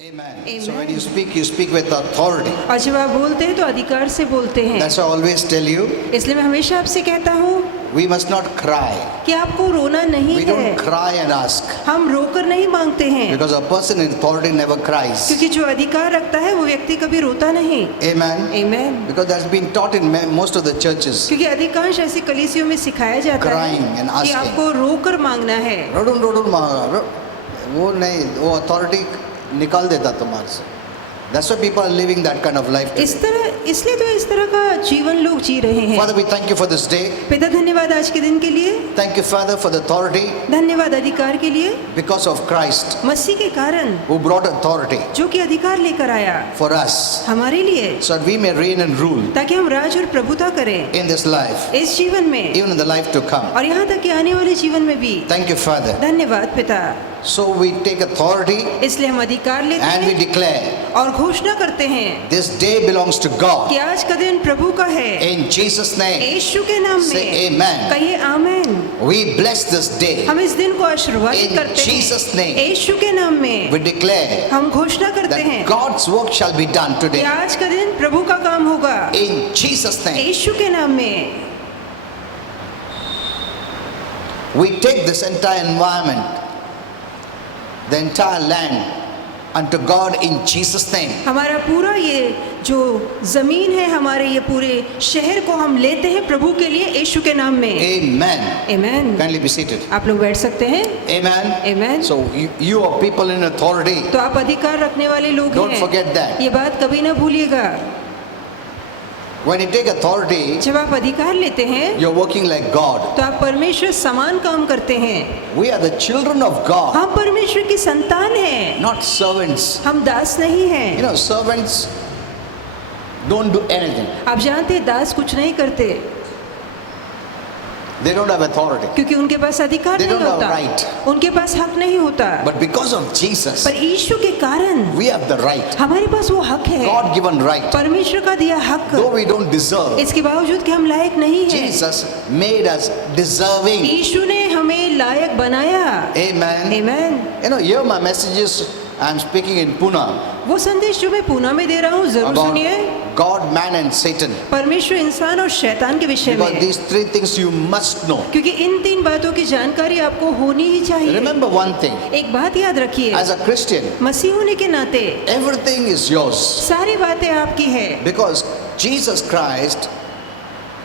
Amen. Amen. So when you speak with authority. और जब आप बोलते हैं तो अधिकार से बोलते हैं। That's why I always tell you, इसलिए मैं हमेशा आपसे कहता हूँ we must not cry. कि आपको रोना नहीं We है। don't cry and ask. हम रोकर नहीं मांगते हैं, Because a person in authority never cries. क्योंकि जो अधिकार रखता है वो व्यक्ति कभी रोता नहीं। Amen. Amen. Because that's been taught in most of the churches. क्योंकि अधिकांश ऐसी कलीसियों में सिखाया जाता Crying and है कि asking. आपको रोकर मांगना है। रोडून मांगा, वो नहीं, वो अथॉरिटी निकाल देता तुम्हारे से। That's why people are living that kind of life today. इसलिए तो इस तरह का जीवन लोग जी रहे हैं। Father, we thank you for this day. पिता धन्यवाद आज के दिन के लिए, Thank you, Father, for the authority धन्यवाद अधिकार के लिए, because of Christ मसीह के कारण who brought authority जो कि अधिकार लेकर आया for us, हमारे लिए, so that we may reign and rule ताकि हम राज और प्रभुता करें in this life, इस जीवन में even in the life to come. और यहाँ तक कि आने वाले जीवन में भी। Thank you, Father. धन्यवाद पिता। So we take authority इसलिए हम अधिकार लेते and we हैं declare और घोषणा करते हैं this day belongs to God. कि आज का दिन प्रभु का है। In Jesus' name, यीशु के नाम say में amen. कहिए आमेन। We bless this day. हम इस दिन को आशीर्वादित In करते Jesus' हैं name. यीशु के नाम में। We declare हम घोषणा करते हैं that God's work shall be done कि today. आज का दिन प्रभु का काम होगा In Jesus' name, यीशु के नाम में। we take this entire environment, the entire land, unto God in Jesus' name. हमारा पूरा ये जो जमीन है, हमारे ये पूरे शहर को हम लेते हैं प्रभु के लिए यीशु के नाम में। Amen. Amen. Kindly be seated. आप लोग बैठ सकते हैं। Amen. Amen. So you are people in authority. तो आप अधिकार रखने वाले लोग Don't हैं। forget that. ये बात कभी ना भूलिएगा। When you take authority, जब आप अधिकार लेते हैं you're working like God. तो आप परमेश्वर समान काम करते हैं। We are the children of God, हम परमेश्वर की संतान हैं, not servants. हम दास नहीं हैं। You know, servants don't do anything. आप जानते हैं दास कुछ नहीं करते They don't have authority. क्योंकि उनके पास अधिकार They नहीं don't have होता, right. उनके पास हक नहीं होता। But because of Jesus, पर यीशु के कारण we have the right. हमारे पास वो हक है, God given right. परमेश्वर का दिया हक। Though we don't deserve, इसके बावजूद कि हम लायक नहीं हैं, Jesus made us deserving. यीशु ने हमें लायक बनाया। Amen. Amen. You know, here my messages, I'm speaking in Pune वो संदेश जो मैं पूना में दे रहा हूँ जरूर about सुनिए। God, man and Satan. परमेश्वर, इंसान और शैतान के विषय Because में, these three things you must know. क्योंकि इन तीन बातों की जानकारी आपको होनी ही चाहिए। Remember one thing, एक बात याद रखिए, as a Christian, मसीह होने के नाते everything is yours. सारी बातें आपकी है, Because Jesus Christ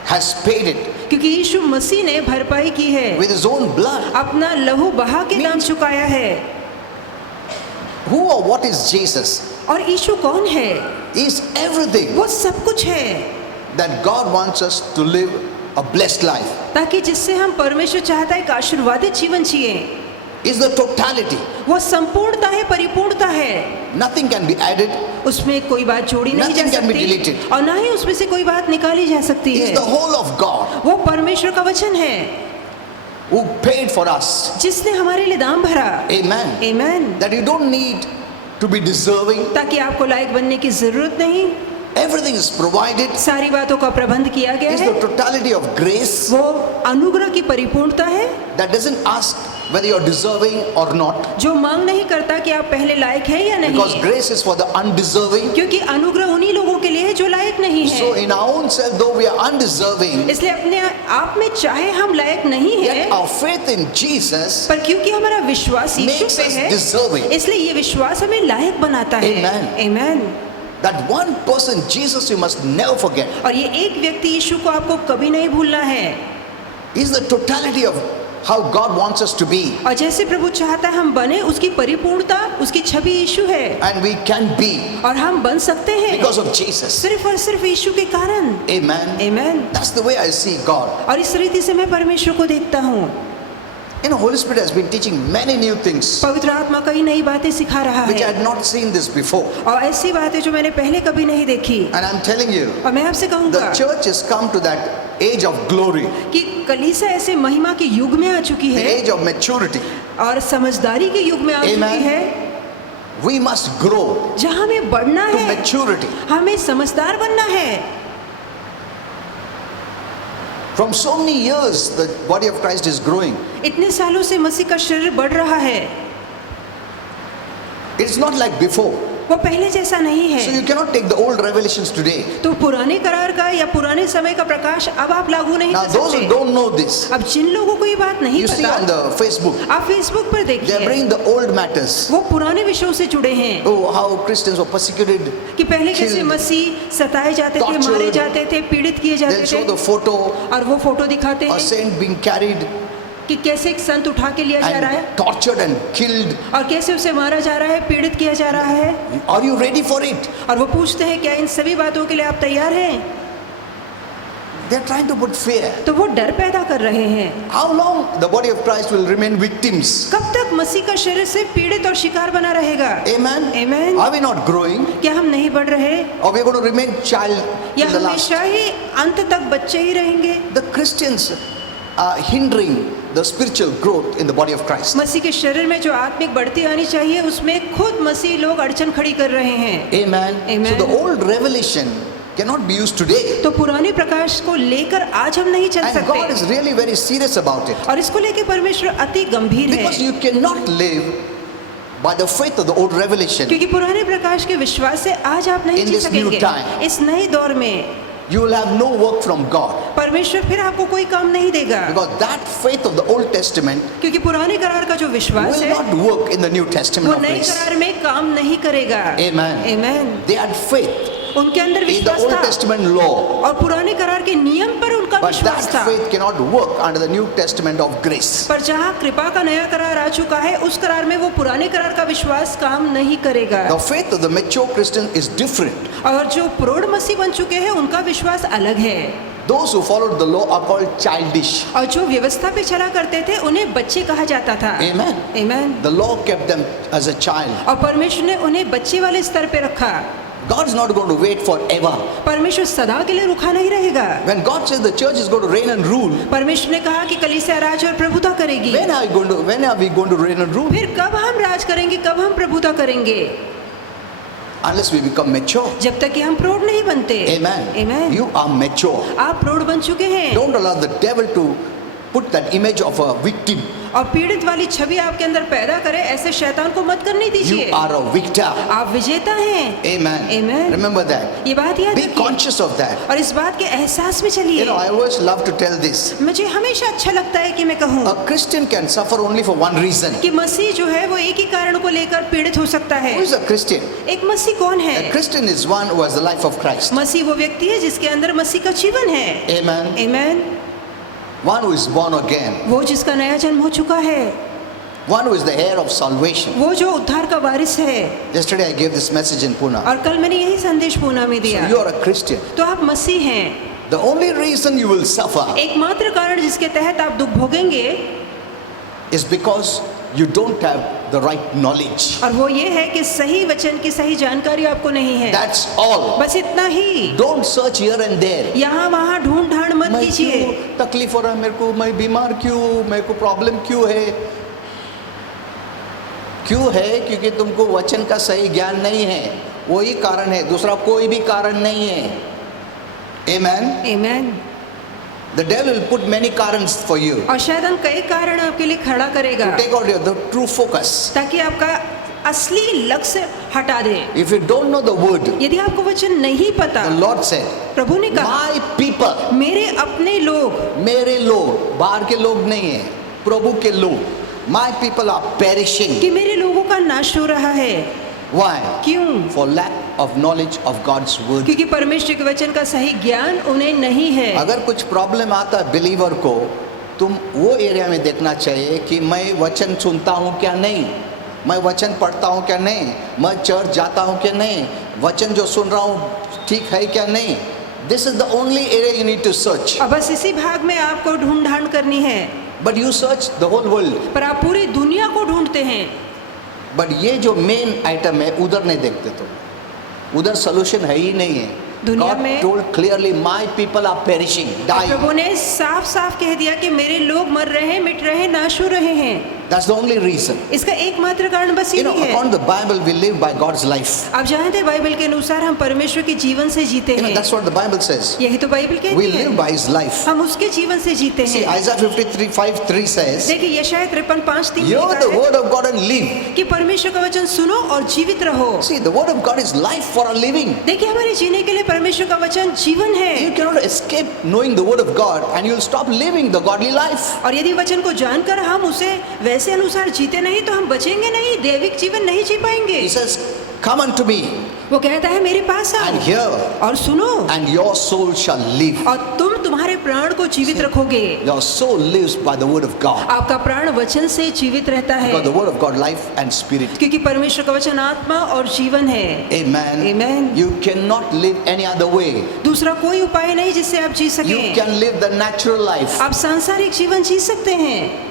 has paid it क्योंकि यीशु मसीह ने भरपाई की है, with his own blood. अपना लहू बहा के दाम चुकाया है। Who or what is Jesus? और यीशु कौन है? He is everything वो सब कुछ है, that God wants us to live a blessed life. ताकि जिससे हम परमेश्वर चाहता है एक आशीर्वादित जीवन जिए। Is the totality. वो संपूर्णता है, परिपूर्णता है। Nothing can be added. उसमें कोई बात जोड़ी नहीं जा Nothing can be सकती deleted. और ना ही उसमें से कोई बात निकाली जा सकती He is है। the whole of God वो परमेश्वर का वचन है who paid for us. जिसने हमारे लिए दाम भरा। Amen. Amen. That you don't need to be deserving. ताकि आपको लायक बनने की जरूरत नहीं, Everything is provided. सारी बातों का प्रबंध किया गया It's है। the totality of grace वो अनुग्रह की परिपूर्णता है that doesn't ask whether you're deserving or not. जो मांग नहीं करता कि आप पहले लायक हैं या Because नहीं, grace is for the undeserving. क्योंकि अनुग्रह उन्हीं लोगों के लिए है जो लायक नहीं So है। in our own self, though we are undeserving, इसलिए अपने आप में चाहे हम लायक नहीं yet है, our faith in Jesus पर क्योंकि हमारा विश्वास यीशु makes पे us है, deserving. इसलिए ये विश्वास हमें लायक बनाता है। Amen. Amen. That one person, Jesus, you must never forget. और ये एक व्यक्ति यीशु को आपको कभी नहीं भूलना है। Is the totality of how God wants us to be. और जैसे प्रभु चाहता है हम बने, उसकी परिपूर्णता, उसकी छवि यीशु है, And we can be और हम बन सकते हैं because of Jesus. सिर्फ और सिर्फ यीशु के कारण। Amen. Amen. That's the way I see God. और इस रीति से मैं परमेश्वर को देखता हूँ। You know, Holy Spirit has been teaching many new things पवित्र आत्मा कई नई बातें सिखा रहा which I है, had not seen this before. और ऐसी बातें जो मैंने पहले कभी नहीं देखी। And I'm telling you, और मैं आपसे the कहूँगा church has come to that age of glory, कि कलीसिया ऐसे महिमा के युग में आ चुकी the है age of maturity. और समझदारी के युग में आ Amen. चुकी है, We must grow जहाँ हमें बढ़ना to है, maturity. हमें समझदार बनना है। From so many years, the body of Christ is growing. इतने सालों से मसीह का शरीर बढ़ रहा है, It's not like before. वो पहले जैसा नहीं So है। you cannot take the old revelations today. तो पुराने करार का या पुराने समय का प्रकाश अब आप लागू नहीं Now कर those who सकते। don't know this, अब जिन लोगों को ये बात नहीं you see on पता, the Facebook, आप फेसबुक पर they देखिए, bring the old matters. वो पुराने विषयों से जुड़े हैं Oh, how Christians were persecuted. कि पहले कैसे killed, मसीह सताए जाते थे, tortured. मारे जाते थे, पीड़ित किए They'll जाते show the थे, photo, और वो फोटो दिखाते a हैं saint being carried कि कैसे एक संत उठा के लिया जा रहा है and tortured and killed. और कैसे उसे मारा जा रहा है, पीड़ित किया जा रहा है। Are you ready for it? और वो पूछते हैं क्या इन सभी बातों के लिए आप तैयार हैं? They're trying to put fear. तो वो डर पैदा कर रहे हैं। How long the body of Christ will remain victims? कब तक मसीह का शरीर से पीड़ित और शिकार बना रहेगा? Amen? Amen. Are we not growing? क्या हम नहीं बढ़ रहे Or we are going to remain child या till the last? हमेशा ही अंत तक बच्चे ही रहेंगे? The Christians are hindering the spiritual growth in the body of Christ. मसीह के शरीर में जो आत्मिक बढ़ती आनी चाहिए उसमें खुद मसीह लोग अड़चन खड़ी कर रहे हैं। Amen? Amen. So the old revelation cannot be used today. तो पुराने प्रकाश को लेकर आज हम नहीं चल And God is सकते really very serious about it. और इसको लेकर परमेश्वर अति गंभीर Because है you cannot live by the faith of the old revelation. क्योंकि पुराने प्रकाश के विश्वास से आज आप नहीं In जी this new सकेंगे। time. इस नए दौर में You will have no work from God. परमेश्वर फिर आपको कोई काम नहीं देगा Because that faith of the Old Testament क्योंकि पुराने करार का जो विश्वास will है not work in the New वो Testament of नए grace. करार में काम नहीं करेगा। Amen. Amen. They had faith उनके अंदर in the विश्वास Old था Testament law. और पुराने करार के नियम पर उनका But विश्वास that था। faith cannot work under the New Testament of grace. पर जहाँ कृपा का नया करार आ चुका है उस करार में वो पुराने करार का विश्वास काम नहीं करेगा। The faith of the mature Christian is different. और जो प्रौढ़ मसीह बन चुके हैं उनका विश्वास अलग है। Those who followed the law are called childish. और जो व्यवस्था पे चला करते थे उन्हें बच्चे कहा जाता था। Amen. Amen. The law kept them as a child. और परमेश्वर ने उन्हें बच्चे वाले स्तर पे रखा। God is not going to wait forever. परमेश्वर सदा के लिए रुका नहीं रहेगा। When God says the church is going to reign and rule, परमेश्वर ने कहा कि कलीसिया राज और प्रभुता करेगी। when are we going to reign and rule? फिर कब हम राज करेंगे, कब हम प्रभुता करेंगे? Unless we become mature. जब तक कि हम प्रौढ़ नहीं बनते। Amen. Amen. You are mature. आप प्रौढ़ बन चुके हैं Don't allow the devil to put that image of a victim. और पीड़ित वाली छवि आपके अंदर पैदा करे, ऐसे शैतान को मत करने You दीजिए। are a victor. आप विजेता हैं। Amen. Amen. Remember that. ये बात याद Be रखिए conscious of that. और इस बात के एहसास में चलिए। I always love to tell this. मुझे हमेशा अच्छा लगता है कि मैं कहूँ A Christian can suffer only for one reason. कि मसीह जो है वो एक ही कारण को लेकर पीड़ित हो सकता है। Who is a Christian? एक मसीह कौन है? A Christian is one who has the life of Christ. मसीह वो व्यक्ति है जिसके अंदर मसीह का जीवन है। Amen. Amen. One who is born again. वो जिसका नया जन्म हो चुका है, One who is the heir of salvation. वो जो उद्धार का वारिस है। Yesterday I gave this message in Pune. और कल मैंने यही संदेश पूना में So दिया। you are a Christian. तो आप मसीह हैं। The only reason you will suffer एकमात्र कारण जिसके तहत आप दुख भोगेंगे is because you don't have the right knowledge. और वो ये है कि सही वचन की सही जानकारी आपको नहीं है। That's all. बस इतना ही। Don't search here and there. यहाँ वहाँ ढूंढ ढांड मत मैं कीजिए। क्यों तकलीफ हो रहा है मेरे को, मैं बीमार क्यों, मेरे को प्रॉब्लम क्यों है? क्यों है? क्योंकि तुमको वचन का सही ज्ञान नहीं है, वही कारण है, दूसरा कोई भी कारण नहीं है। Amen. Amen. The devil will put many reasons for you और शैतान कई कारण आपके लिए खड़ा करेगा to take out the true focus. ताकि आपका असली लक्ष्य हटा दे। If you don't know the word, यदि आपको वचन नहीं पता, the Lord said, प्रभु ने कहा my people, मेरे अपने लोग, मेरे लोग, बाहर के लोग नहीं है, प्रभु के लोग, my people are perishing. कि मेरे लोगों का नाश हो रहा है। Why? क्यों? For lack of knowledge of God's word. क्योंकि परमेश्वर के वचन का सही ज्ञान उन्हें नहीं है। अगर कुछ प्रॉब्लम आता है बिलीवर को, तुम वो एरिया में देखना चाहिए कि मैं वचन सुनता हूँ क्या नहीं, मैं वचन पढ़ता हूँ क्या नहीं, मैं चर्च जाता हूँ क्या नहीं, वचन जो सुन रहा हूँ ठीक है क्या नहीं। This is the only area you need to search. अब बस इसी भाग में आपको ढूंढ ढांड करनी है। But you search the whole world. पर आप पूरी दुनिया को ढूंढते हैं। बट ये जो मेन आइटम है उधर नहीं देखते, तो उधर सोल्यूशन है ही नहीं है। दुनिया God में told clearly, my people are perishing, dying. प्रभु ने साफ साफ कह दिया कि मेरे लोग मर रहे हैं, मिट रहे हैं, नाश हो रहे हैं। That's the only reason. इसका एकमात्र कारण बस You know, यही है। according to the Bible, we live by God's life. आप जानते हैं बाइबल के अनुसार हम परमेश्वर के जीवन से जीते You know, हैं। that's what the Bible says. यही तो बाइबल We कहती है। live by His life. हम उसके जीवन से जीते See, हैं। Isaiah 53:5-3 says, देखिए यशायाह 53:5-3 hear लिखा the है word of God and live. कि परमेश्वर का वचन सुनो और जीवित रहो। See, the word of God is life for our living. देखिए, हमारे जीने के लिए परमेश्वर का वचन जीवन है। You cannot escape knowing the word of God and you'll stop living the godly life. और यदि वचन को जानकर हम उसे वैसे अनुसार जीते नहीं तो हम बचेंगे नहीं, दैविक जीवन नहीं जी पाएंगे। He says, come unto me वो कहता है मेरे पास आओ and hear, और सुनो and your soul shall live. और तुम तुम्हारे प्राण को जीवित रखोगे। Your soul lives by the word of God. आपका प्राण वचन से जीवित रहता है, Because the word of God, life and spirit. क्योंकि परमेश्वर का वचन आत्मा और जीवन है। Amen. Amen. You cannot live any other way. दूसरा कोई उपाय नहीं जिससे आप जी You सकें। can live the natural life, आप सांसारिक जीवन जी सकते हैं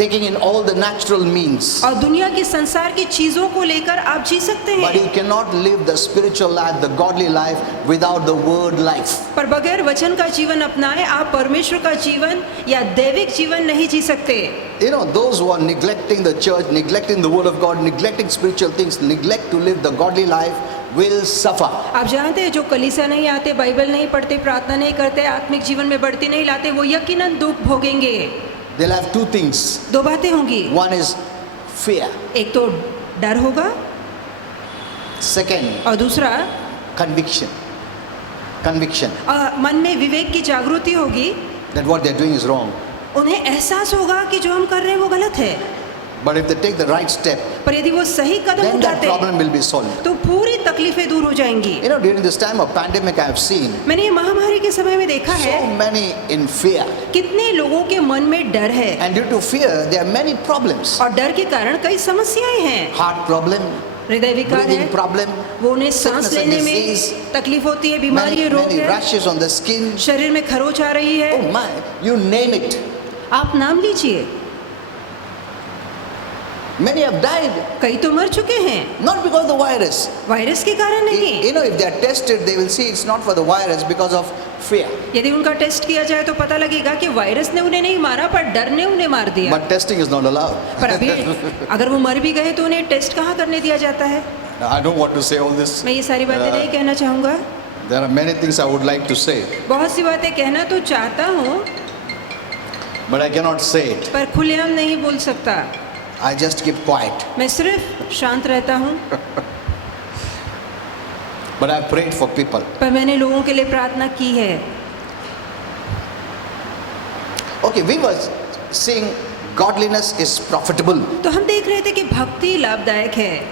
taking in all the natural means. और दुनिया की संसार की चीजों को लेकर आप जी सकते But हैं, you cannot live the spiritual life, the godly life without the word life. पर बगैर वचन का जीवन अपनाए आप परमेश्वर का जीवन या दैविक जीवन नहीं जी सकते। You know, those who are neglecting the church, neglecting the word of God, neglecting spiritual things, neglect to live the godly life will suffer. आप जानते हैं जो कलीसिया नहीं आते, बाइबल नहीं पढ़ते, प्रार्थना नहीं करते, आत्मिक जीवन में बढ़ती नहीं लाते, वो यकीनन दुख भोगेंगे। They'll have two things. दो बातें होंगी, One is fear. एक तो डर होगा Second, और दूसरा conviction. Conviction मन में विवेक की जागृति होगी। that what they're doing is wrong. उन्हें एहसास होगा कि जो हम कर रहे हैं वो गलत है, But if they take the right step, पर यदि वो सही कदम then that उठाते problem हैं will be solved. तो पूरी तकलीफें दूर हो जाएंगी। You know, during this time of pandemic, I have seen मैंने ये महामारी के समय में देखा है so many in fear. कितने लोगों के मन में डर है And due to fear, there are many problems. और डर के कारण कई समस्याएं हैं। Heart problem, हृदय विकार breathing है, problem, वो उन्हें सांस sickness and लेने में disease, तकलीफ होती है, बीमारी many, है, रोग many है, rashes on the skin. शरीर में खरोच आ रही है। Oh my, you name it. आप नाम लीजिए, Many have died, कई तो मर चुके हैं, not because of the virus. Virus के कारण नहीं। You know, if they are tested, they will see it's not for the virus because of fear. यदि उनका टेस्ट किया जाए तो पता लगेगा कि वायरस ने उन्हें नहीं मारा पर डर ने उन्हें मार दिया। But testing is not allowed. पर अभी अगर वो मर भी गए तो उन्हें टेस्ट कहाँ करने दिया जाता है? I don't want to say all this. मैं ये सारी बातें नहीं कहना चाहूँगा, There are many things I would like to say, बहुत सी बातें कहना तो चाहता हूँ but I cannot say it. पर खुलेआम नहीं बोल सकता। I just keep quiet. मैं सिर्फ शांत रहता हूँ, But I prayed for people. पर मैंने लोगों के लिए प्रार्थना की है। Okay, we were seeing godliness is profitable. तो हम देख रहे थे कि भक्ति लाभदायक है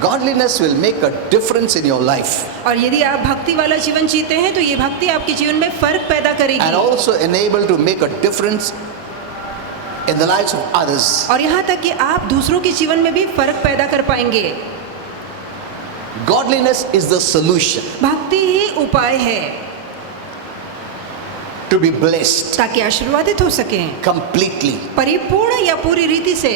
Godliness will make a difference in your life और यदि आप भक्ति वाला जीवन जीते हैं तो ये भक्ति आपके जीवन में फर्क पैदा and करेगी also enable to make a difference in the lives of others. और यहाँ तक कि आप दूसरों के जीवन में भी फर्क पैदा कर पाएंगे। Godliness is the solution भक्ति ही उपाय है to be blessed ताकि आशीर्वादित हो सकें completely. परिपूर्ण या पूरी रीति से।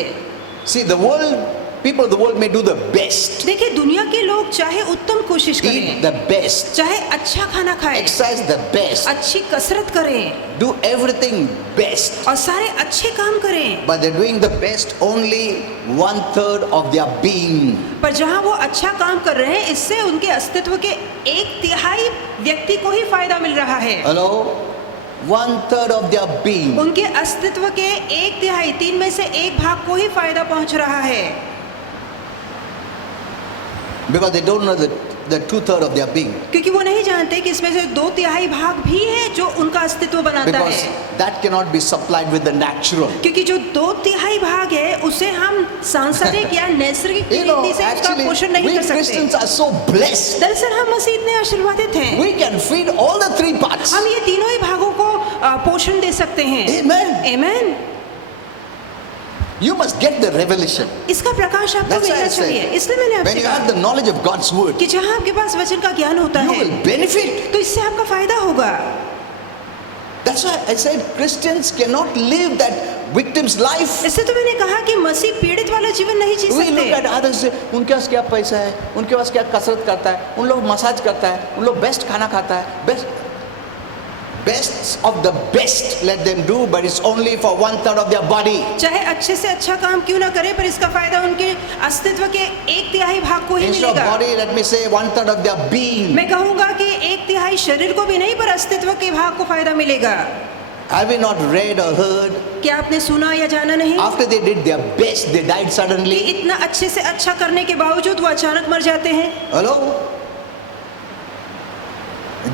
See, the world, people of the world may do the best, देखिए, दुनिया के लोग चाहे उत्तम कोशिश eat करें, the best, चाहे अच्छा खाना खाएं, exercise the best, अच्छी कसरत करें do everything best. और सारे अच्छे काम करें, But they're doing the best only 1/3 of their being. पर जहाँ वो अच्छा काम कर रहे हैं इससे उनके अस्तित्व के 1/3 व्यक्ति को ही फायदा मिल रहा है। Hello? 1/3 of their being. उनके अस्तित्व के 1/3 3 में से 1 भाग को ही फायदा पहुंच रहा है Because they don't know the 2/3 of their being. क्योंकि वो नहीं जानते कि इसमें से 2/3 भाग भी है जो उनका अस्तित्व बनाता Because है, that cannot be supplied with the natural. क्योंकि जो 2/3 भाग है उसे हम सांसारिक या नैसर्गिक You know, रीति से उसका actually, पोषण नहीं we कर सकते। Christians are so blessed. दरअसल हम मसीह इतने आशीर्वादित हैं, We can feed all the 3 parts. हम ये तीनों ही भागों को पोषण दे सकते हैं। Amen. Amen. You must get the revelation. इसका प्रकाश आपको That's why मिलना I चाहिए। said, इसलिए मैंने when आपसे you have कहा the knowledge of God's word, कि जहाँ आपके पास वचन का ज्ञान होता you है will benefit. तो इससे आपका फायदा होगा। That's why I said Christians cannot live that victim's life. इससे तो मैंने कहा कि मसीह पीड़ित वाला जीवन नहीं जी We look सकते। at others, उनके पास क्या पैसा है, उनके पास क्या कसरत करता है, उन लोग मसाज करता है, उन लोग बेस्ट खाना खाता है, best of the best let them do, but it's only for 1/3 of their body. चाहे अच्छे से अच्छा काम क्यों ना करे पर इसका फायदा उनके अस्तित्व के 1/3 भाग को ही Instead of मिलेगा। body, let me say 1/3 of their being. मैं कहूँगा कि 1/3 शरीर को भी नहीं पर अस्तित्व के भाग को फायदा मिलेगा। Have you not read or heard क्या आपने सुना या जाना नहीं After they did their best, they died कि suddenly. इतना अच्छे से अच्छा करने के बावजूद वो अचानक मर जाते हैं? हेलो,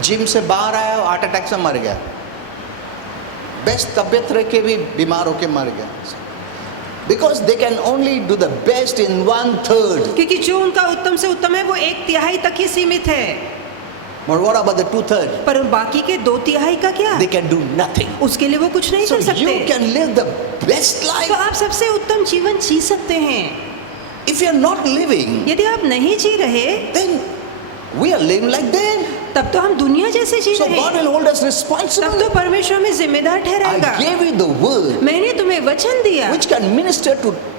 जिम से बाहर आया, हार्ट अटैक से मर गया। बेस्ट तबियत रह के भी बीमार होके मर गया। Because they can only do the best in 1/3. क्योंकि जो उनका उत्तम से उत्तम है वो 1/3 तक ही सीमित है, But what about the 2/3? पर बाकी के 2/3 का क्या? They can do nothing. उसके लिए वो कुछ नहीं So कर सकते। you can live the best life. तो आप सबसे उत्तम जीवन जी सकते हैं। If you are not living, यदि आप नहीं जी रहे, then we are living like them. तब तो हम दुनिया जैसे जी So रहे God हैं। will hold us तब responsible. तो परमेश्वर हमें जिम्मेदार ठहराएगा। I gave you the word मैंने तुम्हें वचन दिया, which can minister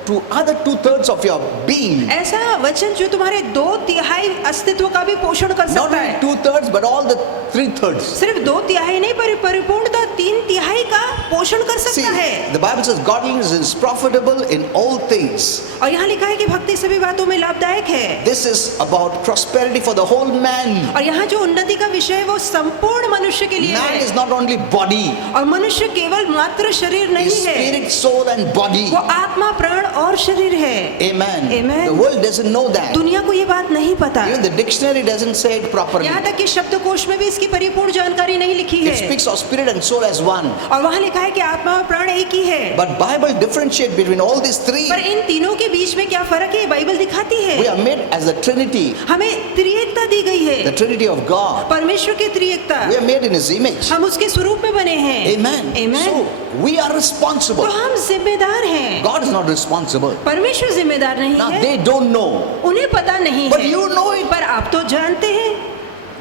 to other 2/3 of your being. ऐसा वचन जो तुम्हारे 2/3 अस्तित्व का भी पोषण कर Not सकता only है। 2/3 but all the 3/3. सिर्फ 2/3 नहीं, पर परिपूर्णता 3/3 का पोषण कर See, सकता है। the Bible says godliness is profitable in all things. और यहाँ लिखा है कि भक्ति सभी बातों में लाभदायक है। This is about prosperity for the whole man. और यहाँ जो उन्नति का विषय है वो संपूर्ण मनुष्य के लिए Man है। is not only body, और मनुष्य केवल मात्र शरीर नहीं his है, spirit, soul and body. वो आत्मा, प्राण और शरीर है। Amen. Amen. The world doesn't know that. दुनिया को ये बात नहीं पता। Even the dictionary doesn't say it properly. यहाँ तक कि शब्दकोश में भी इसकी परिपूर्ण जानकारी नहीं लिखी It है। speaks of spirit and soul as one. और वहाँ लिखा है कि आत्मा और प्राण एक ही है। But Bible differentiate between all these three. पर इन तीनों के बीच में क्या फर्क है, बाइबल दिखाती है। We are made as a Trinity, हमें त्रिएकता दी गई है, the Trinity of God. परमेश्वर की त्रिएकता। We are made in His image. हम उसके स्वरूप में बने हैं। Amen. Amen। So we are तो responsible. हम जिम्मेदार हैं। God is not responsible. परमेश्वर जिम्मेदार नहीं Now है, they don't know, उन्हें पता नहीं but है, you know it. पर आप तो जानते हैं।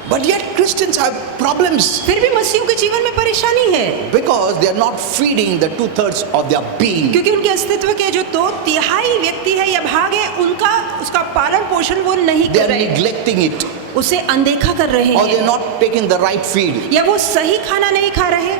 But yet Christians have problems फिर भी मसीहियों के जीवन में परेशानी है, because they are not feeding the 2/3 of their being. क्योंकि उनके अस्तित्व के जो 2/3 व्यक्ति है या भाग है, उसका पालन पोषण वो नहीं They कर are रहे, neglecting it, उसे अनदेखा कर रहे or they are हैं, not taking the right feed. या वो सही खाना नहीं खा रहे।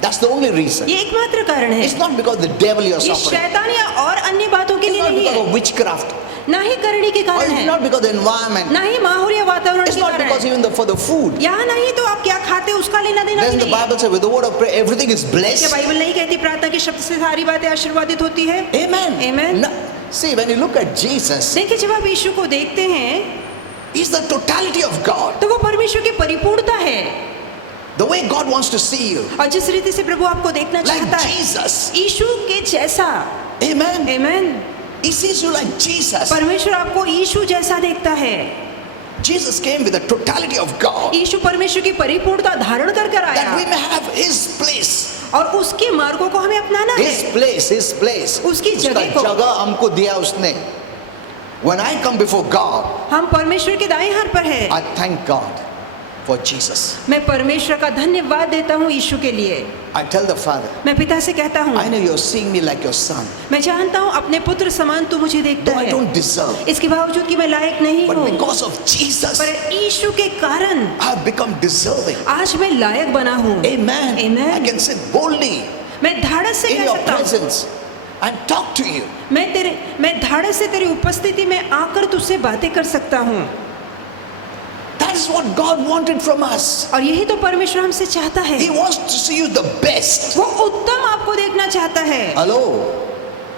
That's the only reason. ये एकमात्र कारण है। It's not because the devil you are ये suffering. शैतान या और अन्य बातों के It's लिए not नहीं because of है, witchcraft. ना ही करनी के Or कारण it's है, not because of the environment. ना ही माहौल या वातावरण It's के not कारण because है। even for the food. यहाँ नहीं तो आप क्या खाते उसका लेना देना भी Then the नहीं है। Bible says with the word of prayer everything is क्या blessed. बाइबल नहीं कहती प्रार्थना के शब्द से सारी बातें आशीर्वादित होती है? Amen. Amen. No, see, when you look at Jesus, देखिए, जब आप यीशु को देखते हैं He's the totality of God. तो वो परमेश्वर की परिपूर्णता है। The way God wants to see you. और जिस रीति से प्रभु आपको देखना Like चाहता है, Jesus. यीशु के जैसा। Amen. Amen. He sees you like Jesus. परमेश्वर आपको यीशु जैसा देखता है। Jesus came with the totality of God. यीशु परमेश्वर की परिपूर्णता धारण कर कर That we आया, may have His place. और उसके मार्गों को हमें अपनाना His है। place, His place. उसकी उसका जगह को। जगह हमको दिया उसने. When I come before God, हम परमेश्वर के दाएं हाथ पर है। I thank God for Jesus. मैं परमेश्वर का धन्यवाद देता हूँ यीशु के लिए। I tell the Father, मैं पिता से कहता हूँ, I know you're seeing me like your son, मैं जानता हूँ अपने पुत्र समान तू मुझे देखता though I है, don't deserve. इसके बावजूद कि मैं लायक नहीं But हूँ, because of Jesus, पर यीशु के कारण I have become deserving. आज मैं लायक बना हूँ। Amen. Amen. I can sit boldly मैं धाड़स से in कह your सकता हूँ, presence and talk to you. मैं धाड़स से तेरी उपस्थिति में आकर तुझसे बातें कर सकता हूँ। That is what God wanted from us. और यही तो परमेश्वर हमसे चाहता है। He wants to see you the best. वो उत्तम आपको देखना चाहता है। Hello.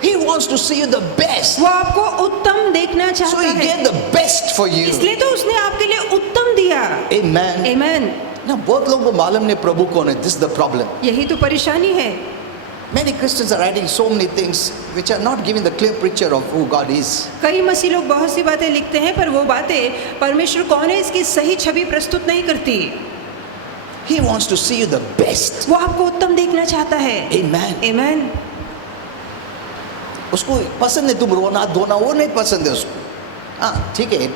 He wants to see you the best. वो आपको उत्तम देखना So चाहता He है, gave the best for you. इसलिए तो उसने आपके लिए उत्तम दिया। Amen. आमेन। Now बहुत लोगों को मालूम नहीं प्रभु कौन है. This is the problem. यही तो परेशानी है। Many Christians are writing so many things which are not giving the clear picture of who God is. कई मसीह लोग बहुत सी बातें लिखते हैं, पर वो बातें परमेश्वर कौन है इसकी सही छवि प्रस्तुत नहीं करती। He wants to see you the best. वो आपको उत्तम देखना चाहता है। Amen. आमेन। उसको पसंद है तुम रोना धोना, वो नहीं पसंद है उसको. हाँ ठीक है.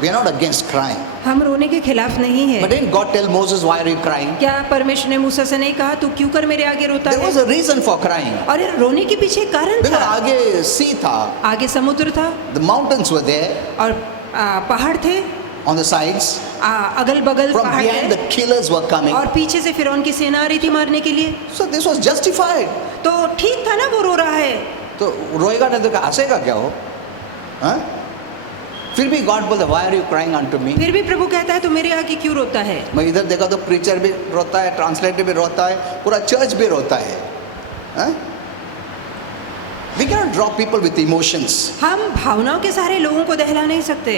We are not against crying. हम रोने के खिलाफ नहीं है। But didn't God tell Moses, why are you crying? क्या परमेश्वर ने मूसा से नहीं कहा तू क्यों कर मेरे आगे रोता There है? was a reason for crying. और ये रोने के पीछे एक कारण Because था। आगे sea था. आगे समुद्र था The mountains were there और पहाड़ थे, on the sides. अगल बगल From पहाड़ behind थे, the killers were coming. और पीछे से फिरौन की सेना आ रही थी मारने के लिए। So this was justified. तो ठीक था ना वो रो रहा है। तो रोएगा नहीं तो हंसेगा क्या हो? हाँ? फिर भी गॉड बोलता why are you crying unto me? फिर भी प्रभु कहता है तू मेरे आगे क्यों रोता है? मैं इधर देखा तो प्रीचर भी रोता है, ट्रांसलेटर भी रोता है, पूरा चर्च भी रोता है. Huh? We cannot draw people with emotions. हम भावनाओं के सहारे लोगों को दहला नहीं सकते।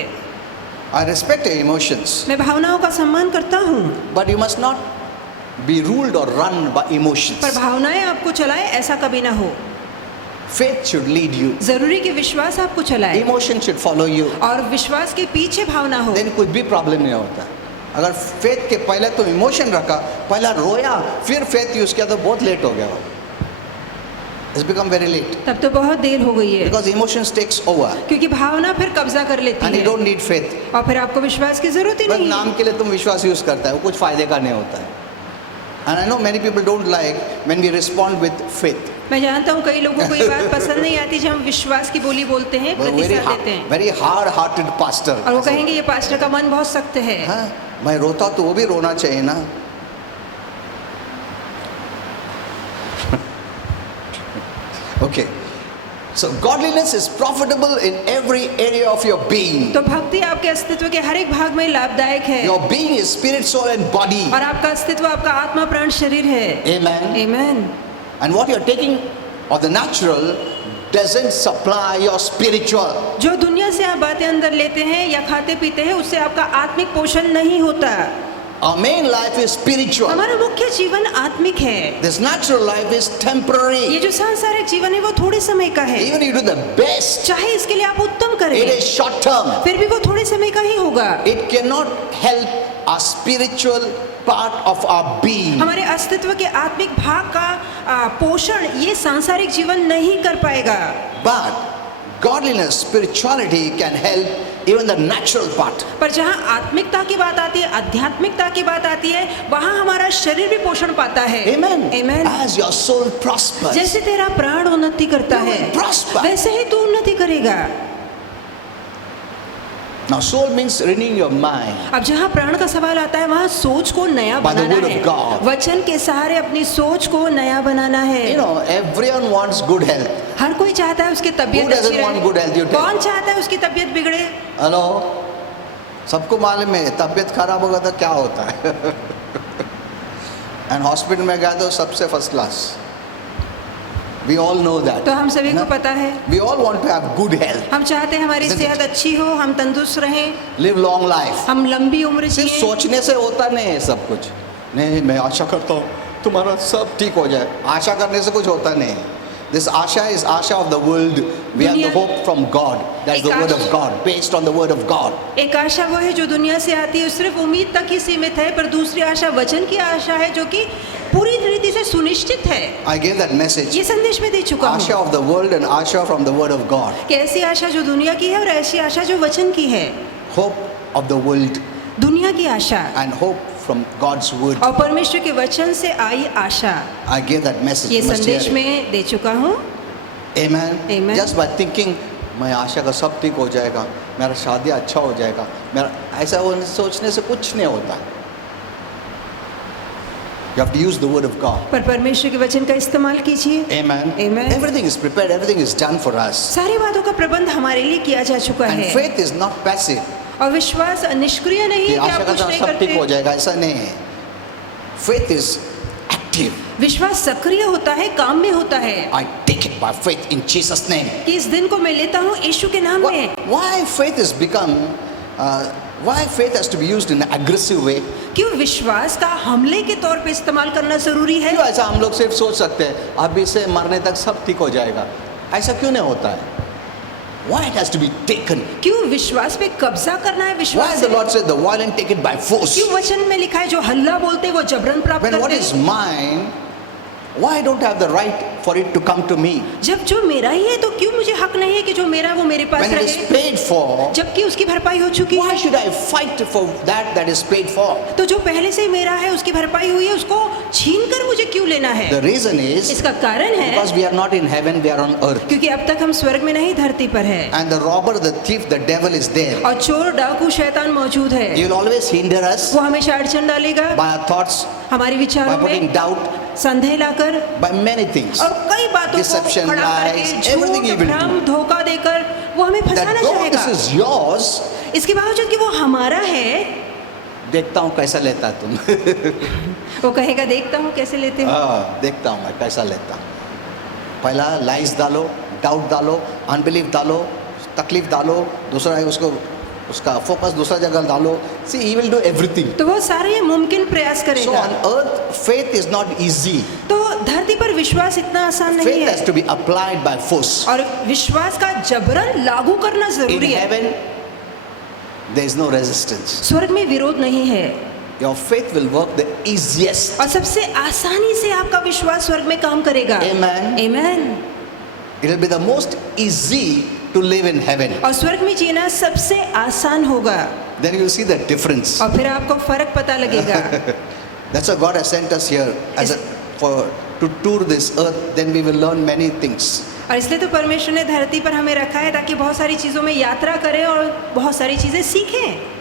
I respect your emotions, मैं भावनाओं का सम्मान करता हूँ, but you must not be ruled or run by emotions. पर भावनाएं आपको चलाए ऐसा कभी ना हो। Faith should lead you. जरूरी कि विश्वास आपको चलाए Emotion should follow you. और विश्वास के पीछे भावना हो। Then कुछ भी प्रॉब्लम नहीं होता। अगर फेथ के पहले तो इमोशन रखा, पहला रोया, फिर फेथ यूज किया तो बहुत लेट हो गया। It's become very late तब तो बहुत देर हो गई है, because emotions takes over क्योंकि भावना फिर कब्जा कर लेती and you है don't need faith. और फिर आपको विश्वास की जरूरत ही बस नहीं है। नाम के लिए तुम विश्वास यूज करता है, वो कुछ फायदे का नहीं होता है। And I know many people don't like when we respond with faith. मैं जानता हूँ कई लोगों को ये बात पसंद नहीं आती जब हम विश्वास की बोली बोलते हैं, प्रतिशत देते हैं, very hard-hearted pastor. और वो कहेंगे ये पास्टर का मन बहुत सख्त है। हाँ, मैं रोता तो वो भी रोना चाहिए ना। Okay, so godliness is profitable in every area of your being. तो भक्ति आपके अस्तित्व के हर एक भाग में लाभदायक है, Your being is spirit, soul, and body. और आपका अस्तित्व आपका आत्मा प्राण शरीर है। Amen. Amen. And what you're taking of the natural doesn't supply your spiritual. जो दुनिया से आप बातें अंदर लेते हैं या खाते पीते हैं उससे आपका आत्मिक पोषण नहीं होता। Our main life is spiritual. हमारा मुख्य जीवन आत्मिक है। This natural life is temporary. ये जो सांसारिक जीवन है वो थोड़े समय का है, Even you do the best, चाहे इसके लिए आप उत्तम it करें, is short term. फिर भी वो थोड़े समय का ही होगा। It cannot help our spiritual part of our being. हमारे अस्तित्व के आत्मिक भाग का पोषण ये सांसारिक जीवन नहीं कर पाएगा। But godliness, spirituality can help even the natural part. पर जहाँ आत्मिकता की बात आती है, आध्यात्मिकता की बात आती है, वहाँ हमारा शरीर भी पोषण पाता है। Amen. Amen. As your soul prospers, जैसे तेरा प्राण उन्नति करता You है, will prosper. वैसे ही तू उन्नति करेगा। now soul means renewing your mind. अब जहाँ प्राण का सवाल आता है वहाँ सोच को नया By the banana word of है, God. वचन के सहारे अपनी सोच को नया बनाना है। You know, everyone wants good health. हर कोई चाहता है उसकी तबीयत Who doesn't अच्छी want good health, you रहे। tell? कौन चाहता है उसकी तबीयत बिगड़े? हेलो, सबको मालूम है तबीयत खराब होगा तो क्या होता है। एंड हॉस्पिटल में गया तो सबसे first class. We all know that. तो हम सभी को पता है, We all want to have good health. हम चाहते हैं हमारी Isn't it? सेहत अच्छी हो, हम तंदुरुस्त रहें, Live long life. हम लंबी उम्र सिर्फ जिए। सोचने से होता नहीं है सब कुछ। नहीं, मैं आशा करता हूँ तुम्हारा सब ठीक हो जाए। आशा करने से कुछ होता नहीं है। This Asha is Asha of the world. We have the दुनिया- hope from God. That's the एक word of Asha- God, based on the word of God. एक आशा वो है जो दुनिया से आती है, सिर्फ उम्मीद तक ही सीमित है, पर दूसरी आशा वचन की आशा है जो कि पूरी रीति से सुनिश्चित है। I gave that message. ये संदेश में दे चुका आशा हूँ of the world and Asha from the word of God. कि ऐसी आशा जो दुनिया की है और ऐसी आशा जो वचन की है। Hope of the world दुनिया की आशा and hope from God's word. और परमेश्वर के वचन से आई आशा, I gave that message. ये You must hear संदेश it. में दे चुका हूँ। Amen. Amen. Just by thinking, मैं आशा का सब ठीक हो जाएगा, मेरा शादी अच्छा हो जाएगा, मेरा ऐसा सोचने से कुछ नहीं होता। You have to use the word of God. पर परमेश्वर के वचन का इस्तेमाल कीजिए। Amen. Amen. Everything is prepared. Everything is done for us. सारी बातों का प्रबंध हमारे लिए किया जा चुका And है, faith is not passive. और विश्वास निष्क्रिय नहीं कि है कि आशा आप का कुछ नहीं सब ठीक हो करते। जाएगा, ऐसा नहीं है। Faith is active. विश्वास सक्रिय होता है, काम में होता है I take it by faith in Jesus' name. कि इस दिन को मैं लेता हूँ यीशु के नाम में। Why faith has become, why faith has to be used in an aggressive way? क्यों विश्वास का हमले के तौर पे इस्तेमाल करना जरूरी है? क्यों ऐसा हम लोग सिर्फ सोच सकते हैं अब इसे मरने तक सब ठीक हो जाएगा, ऐसा क्यों नहीं होता है? Why it has to be taken? क्यों विश्वास पे कब्जा करना है? Why विश्वास the है? Lord said the violent take it by force? क्यों वचन में लिखा है जो हल्ला बोलते हैं वो जबरन प्राप्त When what करते is हैं? mine, why don't I have the right for it to come to me? जब जो मेरा ही है तो क्यों मुझे हक नहीं है कि जो मेरा वो मेरे पास When it is रहे, paid for, जबकि उसकी भरपाई हो चुकी why है? should I fight for that is paid for? तो जो पहले से ही मेरा है उसकी भरपाई हुई है, उसको छीन कर मुझे क्यों लेना है? The reason is इसका कारण है because we are not in heaven, we are on earth. क्योंकि अब तक हम स्वर्ग में नहीं धरती पर है, And the robber, the thief, the devil is there. और चोर डाकू शैतान मौजूद है। He will always hinder us वो हमेशा अड़चन डालेगा by our thoughts, हमारे by विचारों putting में, doubt, संदेह लाकर by many things. और कई बातों को Deception, खड़ा lies, करके, everything he झूठ, will do. भ्रम, धोखा देकर वो हमें That फंसाना though चाहेगा। this is yours, इसके बावजूद कि वो हमारा है, देखता हूँ कैसा लेता तुम। वो कहेगा देखता हूँ कैसे लेते हो। देखता हूँ मैं कैसा लेता हूँ। पहला लाइज डालो, डाउट डालो, अनबिलीव डालो, तकलीफ डालो, दूसरा है उसका फोकस दूसरा जगह डालो. See, he will do everything. तो वो सारे मुमकिन प्रयास So करेगा. on earth, faith is not easy. तो धरती पर विश्वास इतना आसान नहीं Faith has है to be applied by force. और विश्वास का जबरन लागू करना In जरूरी है. heaven, there is no resistance. स्वर्ग में विरोध नहीं है Your faith will work the easiest. और सबसे आसानी से आपका विश्वास स्वर्ग में काम करेगा. Amen. Amen. It will be the most easy to live in heaven. और स्वर्ग में जीना सबसे आसान होगा. Then you will see the difference. और फिर आपको फर्क पता लगेगा. That's why God has sent us here to tour this earth. Then we will learn many things. और इसलिए तो परमेश्वर ने धरती पर हमें रखा है ताकि बहुत सारी चीजों में यात्रा करें और बहुत सारी चीजें सीखें.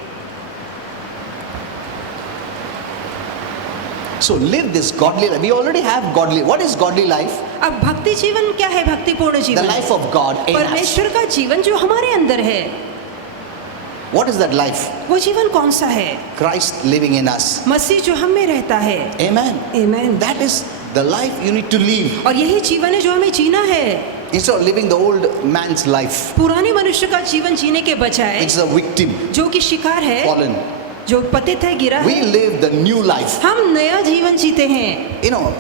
So live this godly life. We already have godly. What is godly life? अब भक्ति जीवन क्या है? भक्तिपूर्ण The जीवन life of God in us. परमेश्वर का जीवन जो हमारे अंदर है. What is that life? वो जीवन कौन सा है? Christ living in us. मसीह जो हम में रहता है. Amen. Amen. That is the life you need to live. और यही जीवन है जो हमें जीना है. Instead of living the old man's life, पुराने मनुष्य का जीवन जीने के बजाय which is a victim, जो कि शिकार है, fallen. जो पतित है, गिरा We है, live the new life. हम नया जीवन जीते हैं. You know,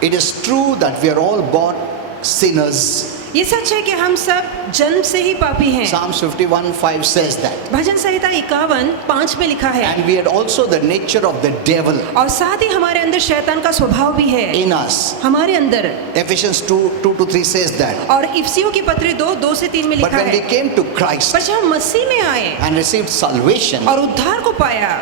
it is true that we are all born sinners. ये सच है कि हम सब जन्म से ही पापी हैं. Psalms 51:5 says that. भजन संहिता 51:5 में लिखा है. And we had also the nature of the devil और साथ ही हमारे अंदर शैतान का स्वभाव भी है. in us. हमारे अंदर. Ephesians 2:2-3 says that. और इफिसियों की पत्री 2:2-3 में But लिखा when we है. came to Christ पर जब हम मसीह में आए and received salvation, और उद्धार को पाया,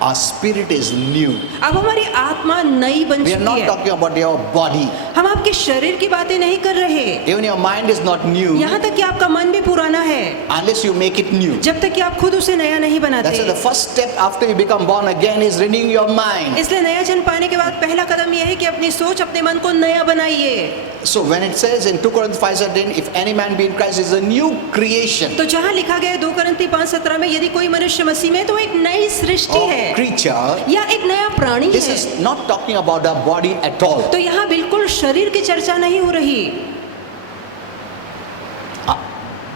our spirit is new. अब हमारी आत्मा नई बन We are चुकी not है. talking about your body. हम आपके शरीर की बातें नहीं कर रहे. Even your mind is not new यहाँ तक कि आपका मन भी पुराना है unless you make it new. जब तक कि आप खुद उसे नया नहीं That's why बनाते. the first step after you become born again is renewing your mind. इसलिए नया जन्म पाने के बाद पहला कदम यह है कि अपनी सोच, अपने मन को नया बनाइए. So when it says in 2 Corinthians 5:17, if any man be in Christ, is a new creation. तो जहाँ लिखा गया है 2 कोरिन्थी 5:17 में, यदि कोई मनुष्य मसीह में, तो एक नई सृष्टि Or है creature. या एक नया प्राणी This है. is not talking about our body at all. तो यहाँ बिल्कुल शरीर की चर्चा नहीं हो रही.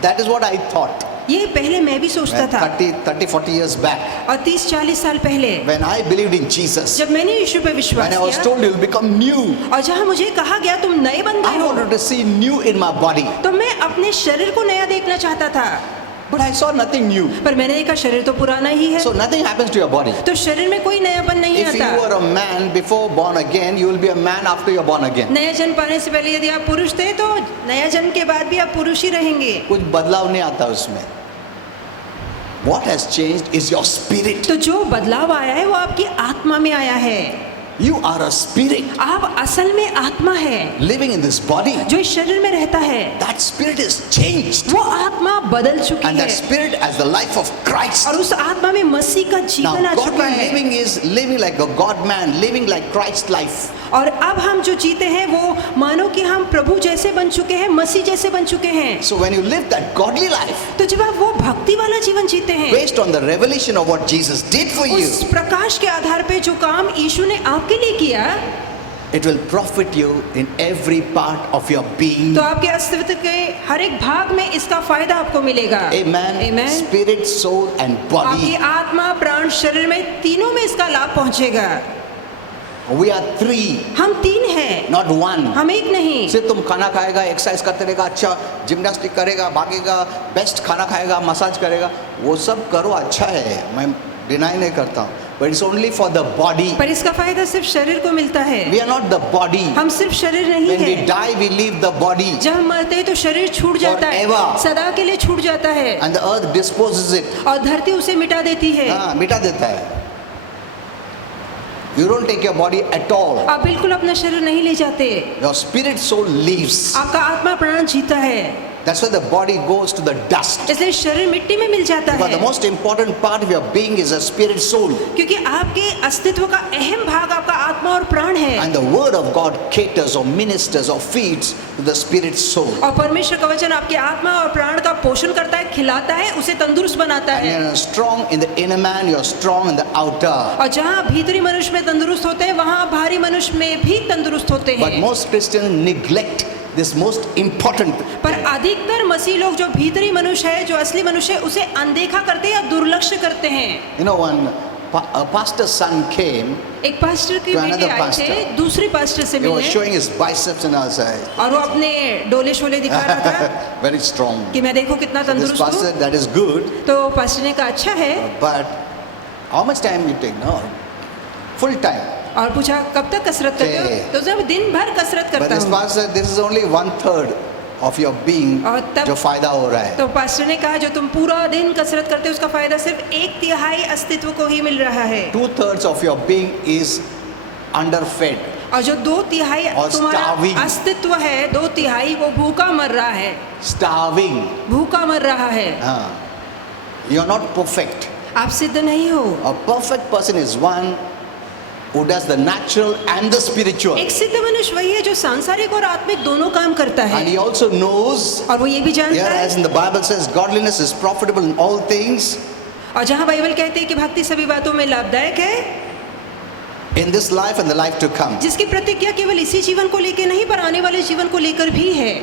That is what I thought. ये पहले मैं भी सोचता था 30-40 years back, और 30-40 साल पहले when I believed in Jesus, जब मैंने यीशु पे विश्वास when I was किया told you'll become new, और जहाँ मुझे कहा गया तुम नए बन गए I हो, wanted to see new in my body. तो मैं अपने शरीर को नया देखना चाहता था. But I saw nothing new. पर मैंने देखा शरीर तो पुराना ही है. So nothing happens to your body. तो शरीर में कोई नयापन नहीं If you आता. were a man before born again, you will be a man after you're born again. नया जन्म पाने से पहले यदि आप पुरुष थे तो नया जन्म के बाद भी आप पुरुष ही रहेंगे. कुछ बदलाव नहीं आता उसमें. What has changed is your spirit. तो जो बदलाव आया है वो आपकी आत्मा में आया है. You are a spirit आप असल में आत्मा है living in this body. जो इस शरीर में रहता है. That spirit is changed. वो आत्मा बदल चुकी And that है spirit as the life of Christ. और उस आत्मा में मसीह का जीवन Now आ चुका godly है. living is living like a God man, living like Christ life. और अब हम जो जीते हैं वो मानो कि हम प्रभु जैसे बन चुके हैं, मसीह जैसे बन चुके हैं. So when you live that godly life तो जब आप वो भक्ति वाला जीवन जीते हैं, based on the revelation of what Jesus did for you, उस प्रकाश के आधार पे जो काम यीशु ने आपके लिए किया, it will profit you in every part of your being. तो आपके अस्तित्व के हर एक भाग में इसका फायदा आपको मिलेगा. Amen. Amen. Spirit, soul and आपकी body. आत्मा, प्राण, शरीर में तीनों में इसका लाभ पहुंचेगा. We are three, हम तीन हैं, not one. हम एक नहीं. सिर्फ तुम खाना खाएगा, एक्सरसाइज करते रहेगा, अच्छा जिम्नास्टिक करेगा, भागेगा, बेस्ट खाना खाएगा, मसाज करेगा, वो सब करो, अच्छा है, मैं डिनाई नहीं करता हूँ. But it's only for the body. पर इसका फायदा सिर्फ शरीर को मिलता है. We are not the body. हम सिर्फ शरीर नहीं When we है. die, we leave the body, जब हम मरते हैं तो शरीर छूट जाता है, Forever. सदा के लिए छूट जाता है and the earth disposes it. और धरती उसे मिटा देती है. हाँ, मिटा देता है. You don't take your body at all. आप बिल्कुल अपना शरीर नहीं ले जाते. Your spirit soul leaves. आपका आत्मा प्राण जीता है. That's why the body goes to the dust. इसलिए शरीर मिट्टी में मिल जाता But the है. most important part of your being is a spirit soul. क्योंकि आपके अस्तित्व का अहम भाग आपका आत्मा और प्राण है. And the word of God caters or ministers or feeds to the spirit soul. और परमेश्वर का वचन आपके आत्मा और प्राण का पोषण करता है, खिलाता है, उसे तंदुरुस्त बनाता And है। you're strong in the inner man, you're strong in the outer. और जहाँ भीतरी मनुष्य में तंदुरुस्त होते हैं, वहाँ बाहरी मनुष्य में भी तंदुरुस्त होते But हैं। most Christians neglect this most important. पर अधिकतर मसीह लोग जो भीतरी मनुष्य है, जो असली मनुष्य है, उसे अनदेखा करते हैं या दुर्लक्ष्य करते हैं। You know, when a pastor's son came, एक पास्टर के To बेटे another आए pastor. थे दूसरी पास्टर से he was मिलने, showing his biceps and I was like, और वो अपने डोले शोले दिखा रहा था very strong. कि मैं देखो कितना This तंदुरुस्त pastor, हूँ। that is good, तो पास्टर ने कहा अच्छा है, but how much time you take? No, full time. और पूछा कब तक कसरत करते हो? Okay. तो जब दिन भर कसरत But करता this हूँ। pastor, this is only 1/3 of your being और तब- जो फायदा हो रहा है. तो पास्टर ने कहा जो तुम पूरा दिन कसरत करते हो उसका फायदा सिर्फ 1/3 अस्तित्व को ही मिल रहा है, 2/3 of your being is underfed. और जो 2/3 और तुम्हारा starving. अस्तित्व है, 2/3 वो भूखा मर रहा है, Starving. भूखा मर रहा है। You are not perfect. आप सिद्ध नहीं हो। A perfect person is one who does the natural and the spiritual. एक सिद्ध मनुष्य वही है जो सांसारिक और आत्मिक दोनों काम करता And है, he also knows, और वो ये भी जानता here as है, in the Bible says, godliness is profitable in all things. और जहाँ बाइबल कहते हैं कि भक्ति सभी बातों में लाभदायक है, In this life and the life to come. जिसकी प्रतिज्ञा केवल इसी जीवन को लेकर नहीं पर आने वाले जीवन को लेकर भी है।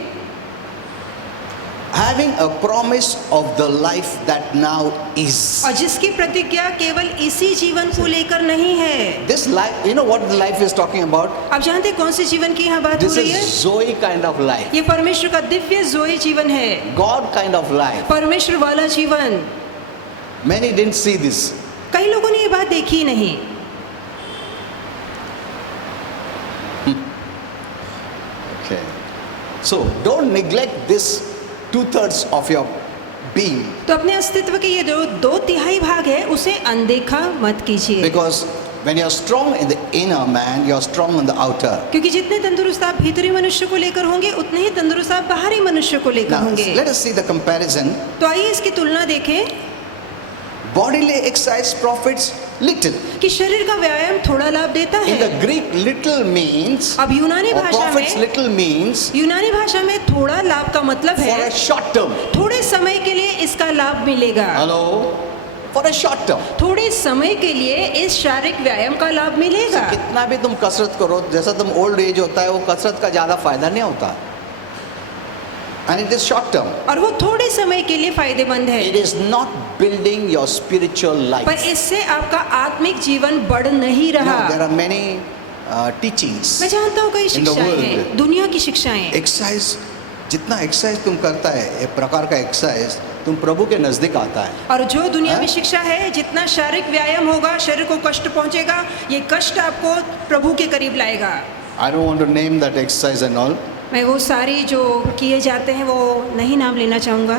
Having a promise of the life that now is. और जिसकी प्रतिज्ञा केवल इसी जीवन को लेकर नहीं है। This life, you know what the life is talking about? आप जानते हैं कौन सी जीवन की यहाँ बात हो This रही is है? Zoe kind of life. ये परमेश्वर का दिव्य जोई जीवन है, God kind of life. परमेश्वर वाला जीवन। Many didn't see this. कई लोगों ने ये बात देखी ही नहीं। Okay. So don't neglect this 2/3 of your being. तो अपने अस्तित्व के ये जो 2/3 भाग है उसे अनदेखा मत कीजिए, Because when you're strong in the inner man, you're strong in the outer. क्योंकि जितने तंदुरुस्त आप भीतरी मनुष्य को लेकर होंगे उतने ही तंदुरुस्त आप बाहरी मनुष्य को लेकर Now, होंगे। let us see the comparison. तो आइए इसकी तुलना देखें Bodily exercise profits little. कि शरीर का व्यायाम थोड़ा लाभ देता In the है। Greek, little means, अब यूनानी or भाषा profits में, little means यूनानी भाषा में थोड़ा लाभ का मतलब for है a short term. थोड़े समय के लिए इसका लाभ मिलेगा। Hello? For a short term. थोड़े समय के लिए इस शारीरिक व्यायाम का लाभ मिलेगा। कितना भी तुम कसरत करो, जैसा तुम ओल्ड एज होता है वो कसरत का ज्यादा फायदा नहीं होता. And it is short term. और वो थोड़े समय के लिए फायदेमंद है, It is not building your spiritual life. पर इससे आपका आत्मिक जीवन बढ़ नहीं रहा। There are many teachings. मैं जानता हूँ कई In the शिक्षाएं world. हैं, दुनिया की शिक्षाएं। एक्सरसाइज, जितना एक्सरसाइज तुम करता है, एक प्रकार का एक्सरसाइज तुम प्रभु के नजदीक आता है. और जो दुनिया हाँ? में शिक्षा है, जितना शारीरिक व्यायाम होगा शरीर को कष्ट पहुंचेगा, ये कष्ट आपको प्रभु के करीब लाएगा। I don't want to name that exercise and all. मैं वो सारी जो किए जाते हैं वो नहीं नाम लेना चाहूँगा।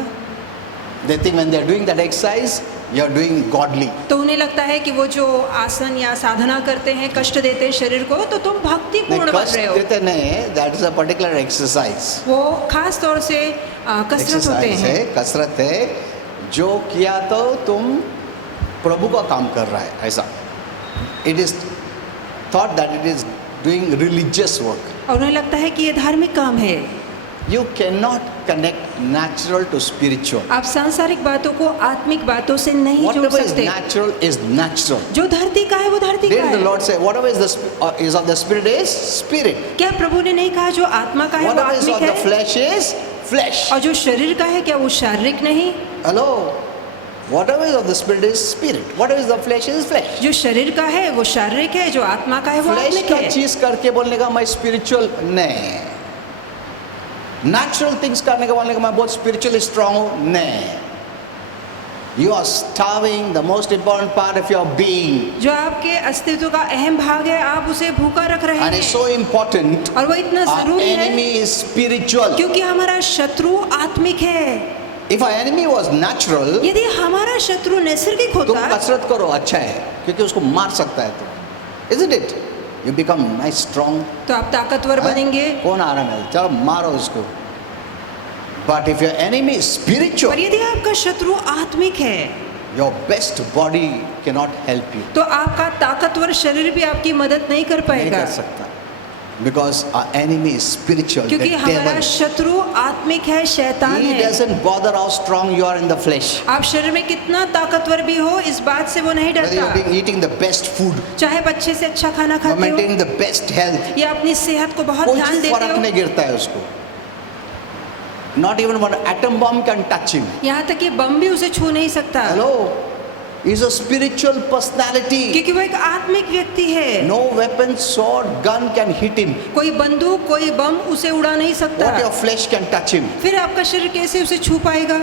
They think when they are doing that exercise, you are doing godly. तो उन्हें लगता है कि वो जो आसन या साधना करते हैं, कष्ट देते हैं शरीर को, तो तुम नहीं, भक्तिपूर्ण बन कष्ट रहे हो। देते नहीं, that is a particular exercise. वो खास तौर से कसरत होते एक्सरसाइज है, हैं। कसरत है, जो किया तो तुम प्रभु का काम कर रहा है ऐसा. It is thought that it is doing religious work. और उन्हें लगता है कि ये धार्मिक काम है। You cannot connect natural to spiritual. आप सांसारिक बातों को आत्मिक बातों से नहीं जोड़ Whatever is सकते। natural is natural. जो धरती का है वो धरती का Didn't the है। Lord say, whatever is of the spirit is spirit. क्या प्रभु ने नहीं कहा जो आत्मा का है वो Whatever is आत्मिक of the है, flesh is flesh. और जो शरीर का है क्या वो शारीरिक नहीं? Hello? Whatever is of the spirit is spirit. Whatever is the flesh is flesh. जो शरीर का है वो शारीरिक है, जो आत्मा का है वो फ्लैश आत्मिक का है। चीज करके बोलने का मैं स्पिरिचुअल नहीं. नेचुरल थिंग्स करने का बोलने का मैं बहुत स्पिरिचुअली स्ट्रांग हूं नहीं. You are starving the most important part of your being. जो आपके अस्तित्व का अहम भाग है आप उसे भूखा रख रहे एंड इट्स सो हैं, इंपॉर्टेंट. और वो इतना Our जरूरी enemy है is spiritual. क्योंकि हमारा शत्रु आत्मिक है। If our enemy was natural, यदि हमारा शत्रु नैसर्गिक तुम होता कसरत करो अच्छा है क्योंकि उसको मार सकता है तो. Isn't it? You become nice strong. तो आप ताकतवर हाँ? बनेंगे। कौन आ रहा है? चलो मारो उसको. But if your enemy is spiritual, पर यदि आपका शत्रु आत्मिक है your best body cannot help you. तो आपका ताकतवर शरीर भी आपकी मदद नहीं कर नहीं पाएगा। कर सकता. Because our enemy is spiritual, the क्योंकि हमारा devil. शत्रु आत्मिक है, शैतान He है। doesn't bother how strong you are in the flesh. आप शरीर में कितना ताकतवर भी हो, इस बात से वो नहीं Whether you're डरता। being eating the best food, चाहे आप अच्छे से अच्छा खाना you're खाते हो maintaining the best health, या अपनी सेहत को बहुत कोई ध्यान देते फर्क हो, नहीं गिरता है उसको. Not even one atom bomb can touch him. यहाँ तक कि बम भी उसे छू नहीं सकता। Hello, he's a spiritual personality. क्योंकि वो एक आत्मिक व्यक्ति है। No weapon, sword, gun can hit him. कोई बंदूक, कोई बम उसे उड़ा नहीं सकता। What your flesh can touch him. फिर आपका शरीर कैसे उसे छू पाएगा?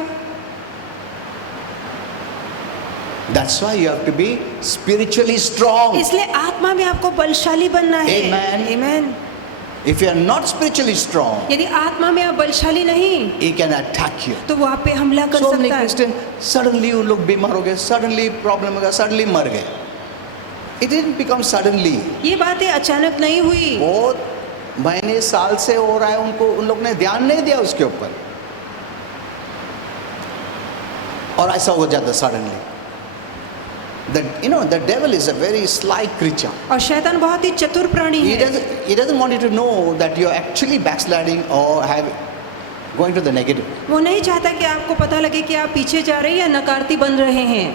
That's why you have to be spiritually strong. इसलिए आत्मा में आपको बलशाली बनना है। Amen. Amen. If you are not spiritually strong, यदि आत्मा में आप बलशाली नहीं, he can attack you. तो वो आप पे हमला कर So many सकता है। Christians, suddenly उन लोग बीमार हो गए, suddenly problem हो गया, suddenly मर गए. It didn't become suddenly. ये बातें अचानक नहीं हुई, बहुत महीने साल से हो रहा है, उनको उन लोग ने ध्यान नहीं दिया उसके ऊपर, और ऐसा हो जाता suddenly. The devil is a very sly creature. और शैतान बहुत ही चतुर प्राणी He है। doesn't want you to know that you're actually backsliding or going to the negative. वो नहीं चाहता कि आपको पता लगे कि आप पीछे जा रहे हैं या नकारती बन रहे हैं,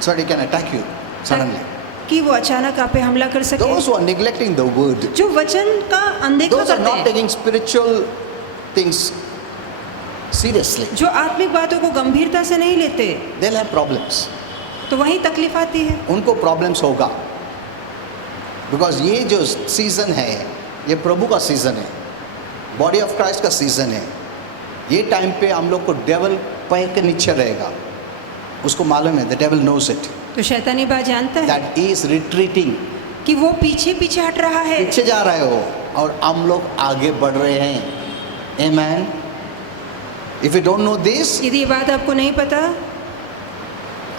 So he can attack you suddenly. कि वो अचानक आप पे हमला कर सके। Those who are neglecting the word, जो वचन का अनदेखा those are करते not हैं, taking spiritual things seriously, जो आत्मिक बातों को गंभीरता से नहीं लेते, they'll have problems. तो वही तकलीफ आती है। उनको प्रॉब्लम्स होगा, बिकॉज ये जो सीजन है, ये प्रभु का सीजन है, बॉडी ऑफ क्राइस्ट का सीजन है. ये टाइम पे हम लोग को डेवल पैर के नीचे रहेगा, उसको मालूम है. द डेवल नोज इट, तो शैतान ये बात जानता है दैट इज रिट्रीटिंग. कि वो पीछे पीछे हट रहा है, पीछे जा रहे हो और हम लोग आगे बढ़ रहे हैं. Amen. If you don't know this, यदि ये बात आपको नहीं पता,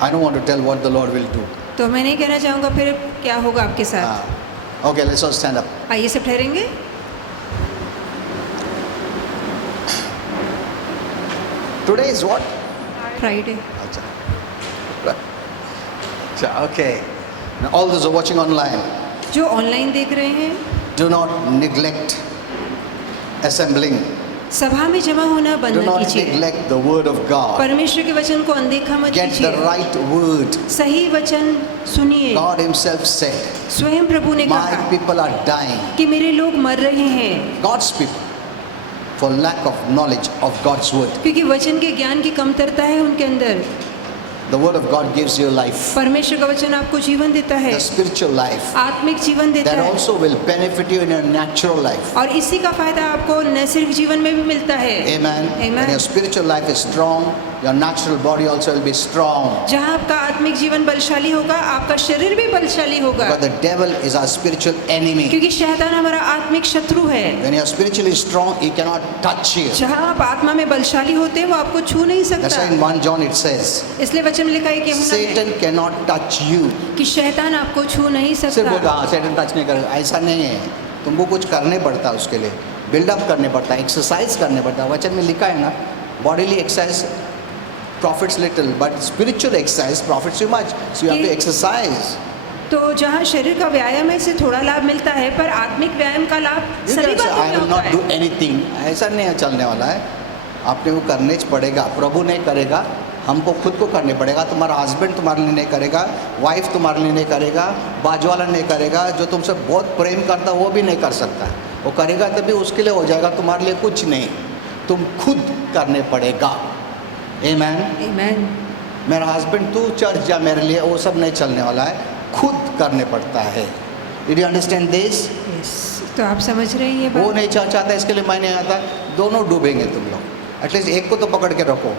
I don't want to tell what the Lord will do. तो मैं नहीं कहना चाहूँगा फिर क्या होगा आपके साथ। Okay, let's all stand up. आइए सब ठहरेंगे। Today is what? फ्राइडे। अच्छा, okay. Now, all those who are watching online, जो ऑनलाइन देख रहे हैं, do not neglect assembling. सभा में जमा होना बंद Do न not कीजिए। neglect the word of God. परमेश्वर के वचन को अनदेखा मत Get the कीजिए। right word. सही वचन सुनिए। God himself said, स्वयं प्रभु ने my कहा people are dying. कि मेरे लोग मर रहे हैं, God's people, for lack of knowledge of God's word. क्योंकि वचन के ज्ञान की कमतरता है उनके अंदर। The word of God gives you life, परमेश्वर का वचन आपको जीवन देता है, the spiritual life. आत्मिक जीवन देता That है, also will benefit you in your natural life. और इसी का फायदा आपको नैसर्गिक जीवन में भी मिलता है। Amen. Amen. When your spiritual life is strong, your natural body also will be strong. जहाँ आपका आत्मिक जीवन बलशाली होगा, आपका शरीर भी बलशाली होगा, Because the devil is our spiritual enemy. क्योंकि शैतान हमारा आत्मिक शत्रु है। When you are spiritually strong, he cannot touch you. जहाँ आप आत्मा में बलशाली होते हैं, वो आपको छू नहीं That's why सकता। in 1 John it says, इसलिए वचन में लिखा है कि Satan cannot touch you. कि शैतान आपको छू नहीं सिर्फ बोलता सकता। हाँ Satan टच नहीं करेगा, ऐसा नहीं है. तुमको कुछ करने पड़ता है उसके लिए, बिल्डअप करने पड़ता है, एक्सरसाइज करने पड़ता है. वचन में लिखा है ना, bodily exercise profits little, but spiritual exercise profits you much. So you have to कि- exercise. तो जहाँ शरीर का व्यायाम है, से थोड़ा लाभ मिलता है, पर आत्मिक व्यायाम का लाभ You सभी can say, बातों I में will होता not do है। anything. ऐसा नहीं है चलने वाला है. आपने वो करने च पड़ेगा. प्रभु नहीं करेगा, हमको खुद को करने पड़ेगा. तुम्हारा हस्बैंड तुम्हारे लिए नहीं करेगा, वाइफ तुम्हारे लिए नहीं करेगा, बाजू वाला नहीं करेगा, जो तुमसे बहुत प्रेम करता वो भी नहीं कर सकता है. वो करेगा तभी उसके लिए हो जाएगा, तुम्हारे लिए कुछ नहीं. तुम खुद करने पड़ेगा. Amen. Amen. मेरा हस्बैंड तू चर्च जा मेरे लिए, वो सब नहीं चलने वाला है. खुद करने पड़ता है. Did you understand this? Yes. तो आप समझ रहे हैं ये वो बात? नहीं चर्च आता, इसके लिए मैं नहीं आता. दोनों डूबेंगे तुम लोग. एटलीस्ट एक को तो पकड़ के रखो.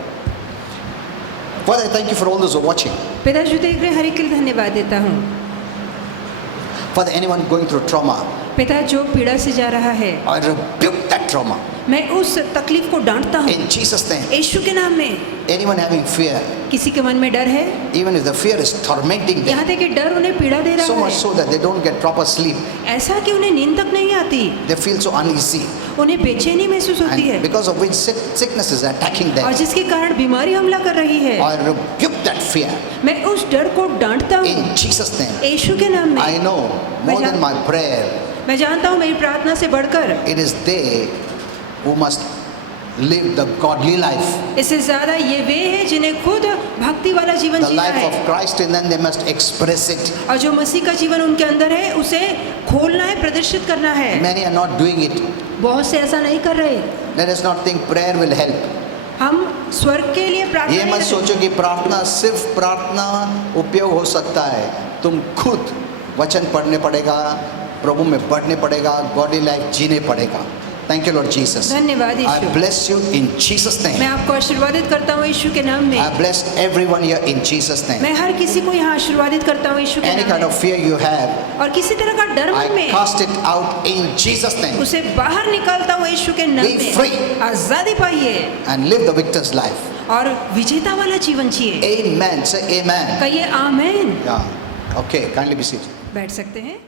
Father, thank you for all those who are watching. पिता जो देख रहे हैं, हर एक के लिए धन्यवाद देता हूँ। Father, anyone going through trauma, पिता जो पीड़ा से जा रहा है, I rebuke that trauma मैं उस तकलीफ को डांटता हूँ in Jesus' name. यीशु के नाम में। Anyone having fear, किसी के मन में डर है, even if the fear is tormenting them, यहाँ तक कि डर उन्हें पीड़ा दे so रहा much है, so that they don't get proper sleep, ऐसा कि उन्हें नींद तक नहीं आती, they feel so uneasy, उन्हें बेचैनी महसूस होती है, and because of which sickness is attacking और them. जिसके कारण बीमारी हमला कर रही है। I rebuke that fear मैं उस डर को डांटता हूँ in Jesus' name. यीशु के नाम में। I know more than my prayer, मैं जानता हूँ मेरी प्रार्थना से बढ़कर It is they who must live the godly life. इससे ज़्यादा ये वे हैं जिन्हें खुद भक्ति वाला जीवन The जीना life है, of Christ in them, they must express it. और जो मसीह का जीवन उनके अंदर है उसे खोलना है, प्रदर्शित करना है। Many are not doing it. बहुत से ऐसा नहीं कर रहे। Let us not think prayer will help. हम स्वर्ग के लिए प्रार्थना ये नहीं मत करते। सोचो कि प्रार्थना सिर्फ प्रार्थना उपयोग हो सकता है। तुम खुद वचन पढ़ने पड़ेगा, प्रभु में बढ़ने पड़ेगा, गॉडली लाइफ जीने पड़ेगा। Thank you Lord Jesus. धन्यवाद आई यीशु। ब्लेस यू इन जीसस मैं नेम। आपको आशीर्वादित करता हूँ यीशु के नाम में। आई bless everyone here in Jesus name. मैं हर किसी को यहाँ आशीर्वादित करता हूँ यीशु के एनी नाम काइंड में। ऑफ फियर यू हैव, और किसी तरह का डर मन आई में cast it out in Jesus name उसे बाहर निकालता हूँ यीशु के नाम Be में। free. आजादी पाइए and live the Victus life. और विजेता वाला जीवन जिए। आमेन। से आमेन। कहिए आमेन। या ओके, काइंडली बी सीटेड। बैठ सकते हैं।